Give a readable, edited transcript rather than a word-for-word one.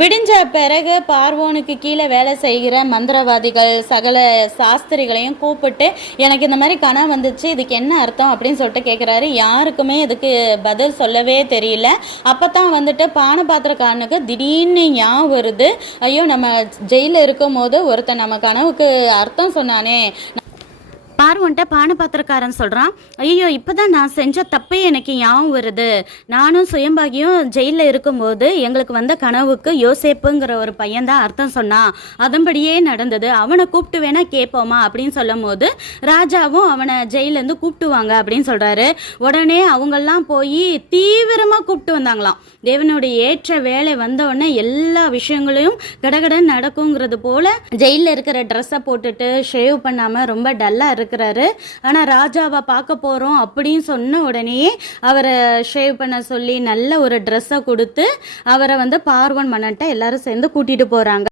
விடிஞ்ச பிறகு பார்வோனுக்கு கீழே வேலை செய்கிற மந்திரவாதிகள் சகல சாஸ்திரிகளையும் கூப்பிட்டு எனக்கு இந்த மாதிரி கனவு வந்துச்சு, இதுக்கு என்ன அர்த்தம் அப்படின்னு சொல்லிட்டு கேட்குறாரு. யாருக்குமே இதுக்கு பதில் சொல்லவே தெரியல. அப்போ தான் வந்துட்டு பானபாத்திரக்காரனுக்கு திடீர்னு ஞாபகம் வருது, ஐயோ நம்ம ஜெயிலில் இருக்கும் போது ஒருத்தன் நம்ம கனவுக்கு அர்த்தம் சொன்னானே. பார்வன்ட்ட பானபாத்திரக்காரன் சொல்கிறான், ஐயோ இப்போ தான் நான் செஞ்ச தப்பே எனக்கு ஞாபகம் வருது. நானும் சுயம்பாகியும் ஜெயிலில் இருக்கும்போது எங்களுக்கு வந்த கனவுக்கு யோசேப்புங்கிற ஒரு பையன்தான் அர்த்தம் சொன்னான், அதன்படியே நடந்தது. அவனை கூப்பிட்டு வேணா கேட்போமா அப்படின்னு சொல்லும் போது ராஜாவும் அவனை ஜெயிலேருந்து கூப்பிட்டுவாங்க அப்படின்னு சொல்கிறாரு. உடனே அவங்கெல்லாம் போய் தீவிரமாக கூப்பிட்டு வந்தாங்களாம். தேவனுடைய ஏற்ற வேலை வந்தவுடனே எல்லா விஷயங்களையும் கடகடன் நடக்குங்கிறது போல் ஜெயிலில் இருக்கிற ட்ரெஸ்ஸை போட்டுட்டு ஷேவ் பண்ணாமல் ரொம்ப டல்லாக இருக்கிறாரு. ஆனால் ராஜாவை பார்க்க போகிறோம் அப்படின்னு சொன்ன உடனேயே அவரை ஷேவ் பண்ண சொல்லி நல்ல ஒரு ட்ரெஸ்ஸை கொடுத்து அவரை பார்வன் மன்னன்ட்ட எல்லாரும் சேர்ந்து கூட்டிகிட்டு போகிறாங்க.